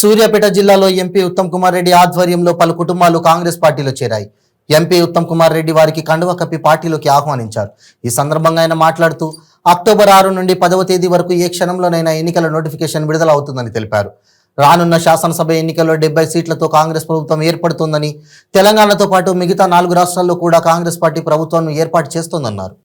సూర్యాపేట జిల్లాలో ఎంపీ ఉత్తమ్ కుమార్ రెడ్డి ఆధ్వర్యంలో పలు కుటుంబాలు కాంగ్రెస్ పార్టీలో చేరాయి. ఎంపీ ఉత్తమ్ కుమార్ రెడ్డి వారికి కండువ కప్పి పార్టీలోకి ఆహ్వానించారు. ఈ సందర్భంగా ఆయన మాట్లాడుతూ అక్టోబర్ 6 నుండి 10వ తేదీ వరకు ఏ క్షణంలోనైనా ఎన్నికల నోటిఫికేషన్ విడుదల అవుతుందని తెలిపారు. రానున్న శాసనసభ ఎన్నికల్లో 70 సీట్లతో కాంగ్రెస్ ప్రభుత్వం ఏర్పడుతుందని, తెలంగాణతో పాటు మిగతా 4 రాష్ట్రాల్లో కూడా కాంగ్రెస్ పార్టీ ప్రభుత్వాన్ని ఏర్పాటు చేస్తోందన్నారు.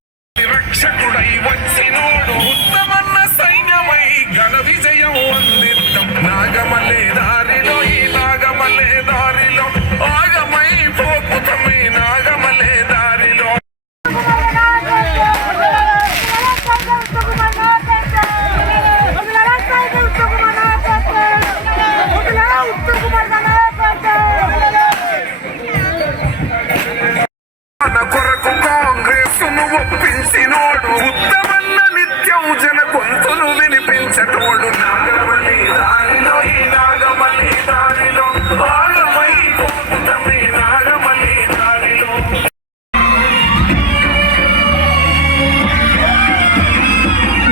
ఉత్తమన్న నిత్యం జన గొంతులు వినిపించటోడు నాగమల్లి దారిలో ఈ నాగమల్లి దారిలో భాగమై పోతున్నది నాగమల్లి దారిలో.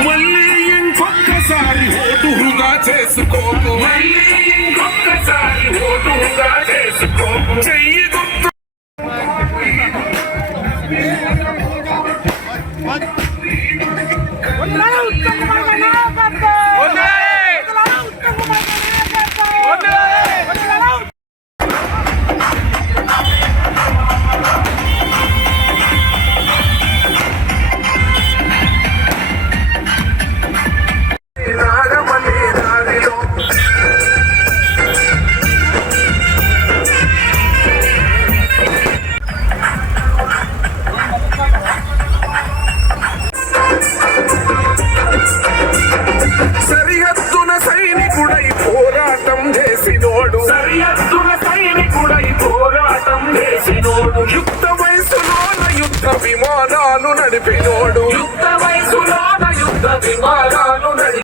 మళ్ళీ ఇంకొక్కసారి ఓటుగా చేసుకోకు, మళ్ళీ ఇంకొక్కసారి ఓటుగా చేసుకోకు. చెయ్యి గుర్తు యుక్త వయసులోన యుద్ధ విమానాలు నడిపినోడు, యుక్త వయసులోన యుద్ధ విమానాలు నడిపి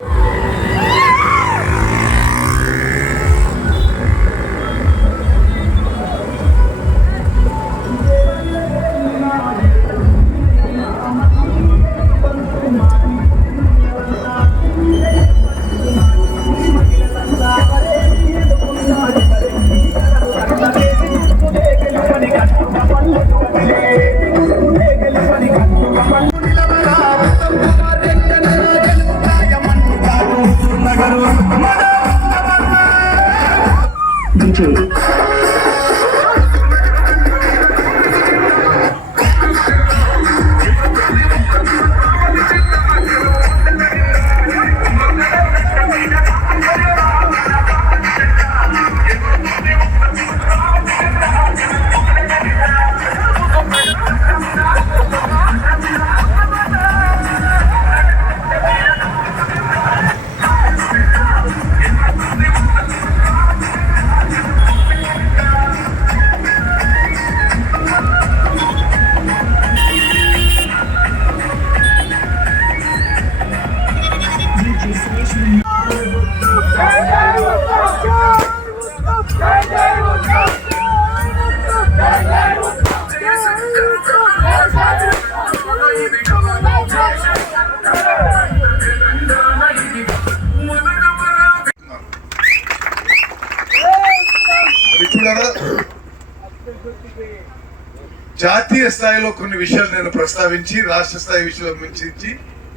జాతీయ స్థాయిలో కొన్ని విషయాలు నేను ప్రస్తావించి రాష్ట్ర స్థాయి విషయాలు మించి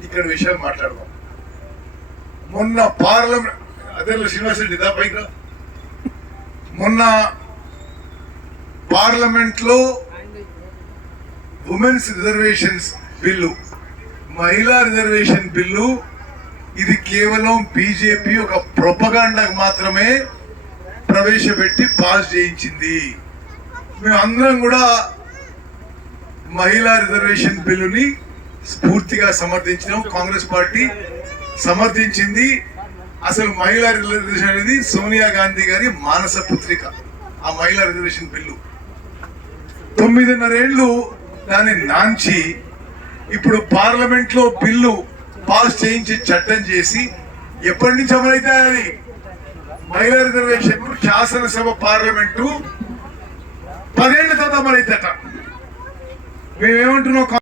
ఇక్కడ విషయాలు మాట్లాడదాం. మొన్న పార్లమెంట్ అదే శ్రీనివాసరెడ్డి పైగా మొన్న పార్లమెంట్ లో ఉమెన్స్ రిజర్వేషన్స్ బిల్లు, మహిళా రిజర్వేషన్ బిల్లు, ఇది కేవలం బీజేపీ ఒక ప్రొపగాండాకు మాత్రమే ప్రవేశపెట్టి పాస్ చేయించింది. మేమందరం కూడా మహిళా రిజర్వేషన్ బిల్లుని స్ఫూర్తిగా సమర్థించినాం. కాంగ్రెస్ పార్టీ సమర్థించింది. అసలు మహిళా రిజర్వేషన్ అనేది సోనియా గాంధీ గారి మానస పుత్రిక. ఆ మహిళా రిజర్వేషన్ బిల్లు 9.5 ఏళ్లు దాన్ని నాంచి ఇప్పుడు పార్లమెంట్ లో బిల్లు పాస్ చేయించి చట్టం చేసి ఎప్పటి నుంచి అమలైతే అది మహిళా రిజర్వేషన్ శాసనసభ పార్లమెంటు 10 ఏళ్ల తర్వాత అమలైతేట. మేమేమంటున్నాం,